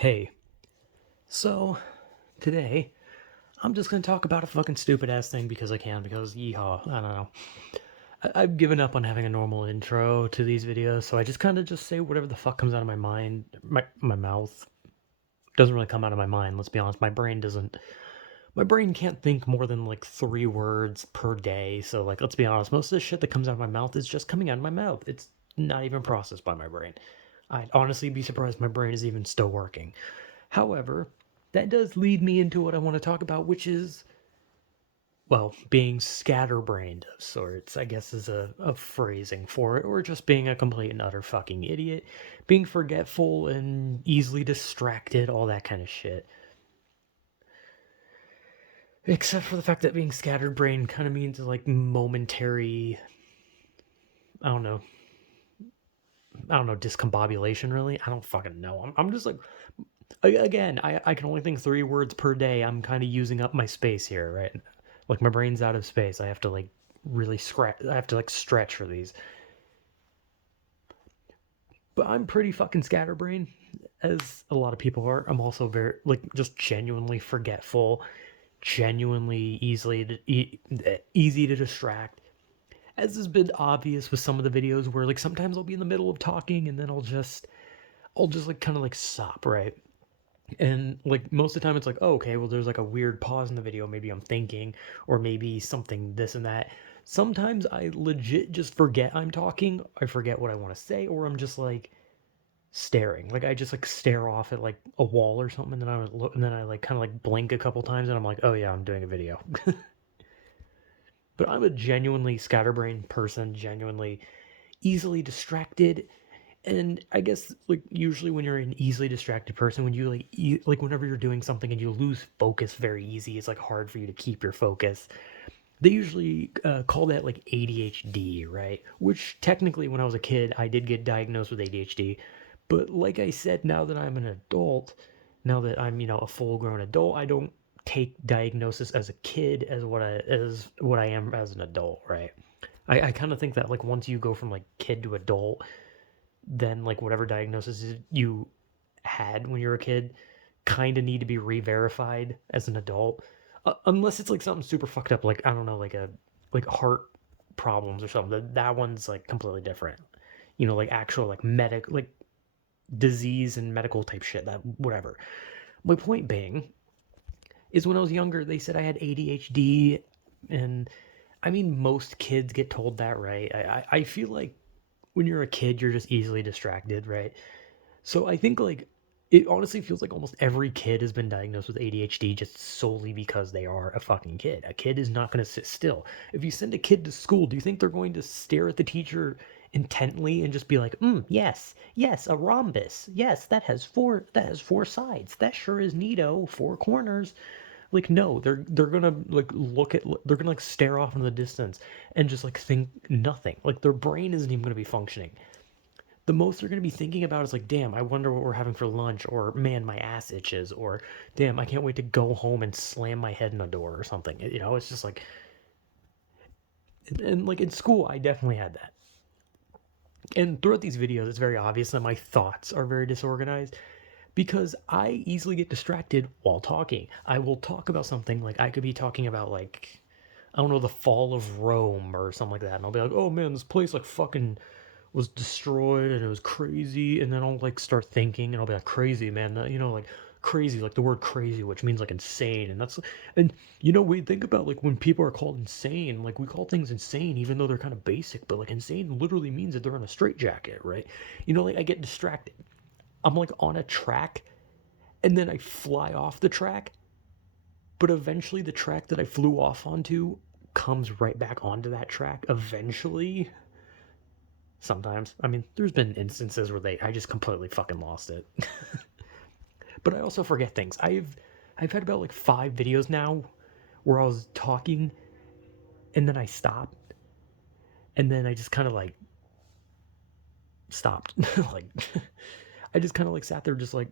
Hey, so today I'm just gonna talk about a fucking stupid ass thing because I can, because yeehaw, I don't know. I've given up on having a normal intro to these videos, so I just kind of just say whatever the fuck comes out of my mind. My mouth doesn't really come out of my mind, let's be honest. My brain can't think more than like 3 words per day, so like, let's be honest, most of the shit that comes out of my mouth is just coming out of my mouth. It's not even processed by my brain. I'd honestly be surprised my brain is even still working. However, that does lead me into what I want to talk about, which is, well, being scatterbrained of sorts, I guess is a phrasing for it, or just being a complete and utter fucking idiot, being forgetful and easily distracted, all that kind of shit. Except for the fact that being scatterbrained kind of means like momentary, I don't know, discombobulation, really. I don't fucking know. I'm just like, again, I can only think 3 words per day. I'm kind of using up my space here, right? Like my brain's out of space. I have to like really scratch. I have to like stretch for these. But I'm pretty fucking scatterbrained, as a lot of people are. I'm also very like just genuinely forgetful, genuinely easy to distract. As has been obvious with some of the videos where like sometimes I'll be in the middle of talking and then I'll just like kind of like stop, right? And like most of the time it's like, oh, okay, well there's like a weird pause in the video, maybe I'm thinking, or maybe something this and that. Sometimes I legit just forget I'm talking, I forget what I want to say, or I'm just like staring, like I just like stare off at like a wall or something, and then I would look, and then I like kind of like blink a couple times and I'm like, oh yeah, I'm doing a video. But I'm a genuinely scatterbrained person, genuinely easily distracted. And I guess like usually when you're an easily distracted person, when you like whenever you're doing something and you lose focus very easy, it's like hard for you to keep your focus. They usually call that like ADHD, right? Which technically, when I was a kid, I did get diagnosed with ADHD. But like I said, now that I'm an adult, now that I'm a full grown adult, I don't take diagnosis as a kid as what I am as an adult, right? I kind of think that like once you go from like kid to adult, then like whatever diagnosis you had when you were a kid kind of need to be re-verified as an adult, unless it's like something super fucked up, like I don't know, like heart problems or something. That one's like completely different, like actual like like disease and medical type shit, that whatever. My point being is, when I was younger they said I had ADHD, and I mean most kids get told that, right? I feel like when you're a kid you're just easily distracted, right? So I think like it honestly feels like almost every kid has been diagnosed with ADHD just solely because they are a fucking kid. A kid is not going to sit still. If you send a kid to school, do you think they're going to stare at the teacher intently and just be like, yes, yes, a rhombus. Yes, that has four sides. That sure is neato, 4 corners." Like no, they're gonna like they're gonna like stare off into the distance and just like think nothing. Like their brain isn't even gonna be functioning. The most they're going to be thinking about is like, damn, I wonder what we're having for lunch, or man, my ass itches, or damn, I can't wait to go home and slam my head in a door or something. It's just like, and like in school, I definitely had that. And throughout these videos, it's very obvious that my thoughts are very disorganized because I easily get distracted while talking. I will talk about something, like I could be talking about like, I don't know, the fall of Rome or something like that, and I'll be like, oh man, this place like fucking was destroyed and it was crazy, and then I'll like start thinking and I'll be like, crazy man, like crazy, like the word crazy, which means like insane. And we think about like when people are called insane, like we call things insane even though they're kind of basic, but like insane literally means that they're in a straitjacket, right? Like I get distracted. I'm like on a track and then I fly off the track, but eventually the track that I flew off onto comes right back onto that track eventually. Sometimes. I mean, there's been instances where I just completely fucking lost it. But I also forget things. I've had about like 5 videos now where I was talking and then I stopped and then I just kind of like stopped. Like I just kind of like sat there just like,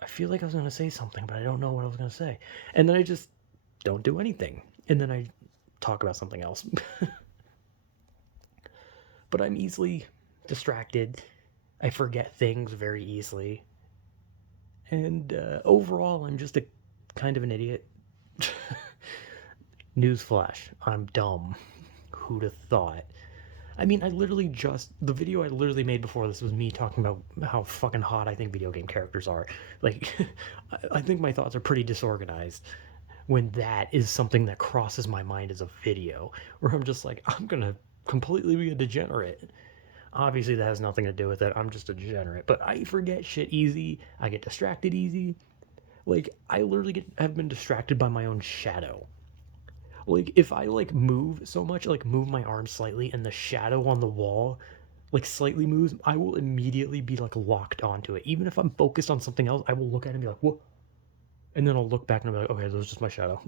I feel like I was going to say something, but I don't know what I was going to say. And then I just don't do anything. And then I talk about something else. But I'm easily distracted. I forget things very easily. And overall, I'm just a kind of an idiot. Newsflash, I'm dumb. Who'd have thought? I mean, the video I literally made before this was me talking about how fucking hot I think video game characters are. Like, I think my thoughts are pretty disorganized when that is something that crosses my mind as a video, where I'm just like, I'm gonna completely be a degenerate. Obviously, that has nothing to do with it. I'm just a degenerate. But I forget shit easy. I get distracted easy. Like, I literally have been distracted by my own shadow. Like, if I like move so much, like move my arm slightly, and the shadow on the wall like slightly moves, I will immediately be like locked onto it. Even if I'm focused on something else, I will look at it and be like, what? And then I'll look back and I'll be like, okay, that was just my shadow.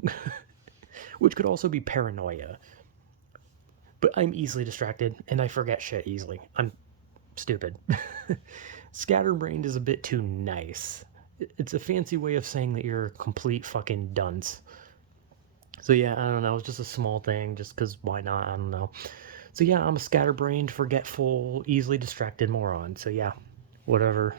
Which could also be paranoia. But I'm easily distracted and I forget shit easily. I'm stupid. Scatterbrained is a bit too nice. It's a fancy way of saying that you're a complete fucking dunce. So yeah, I don't know. It's just a small thing, just because why not? I don't know. So yeah, I'm a scatterbrained, forgetful, easily distracted moron. So yeah, whatever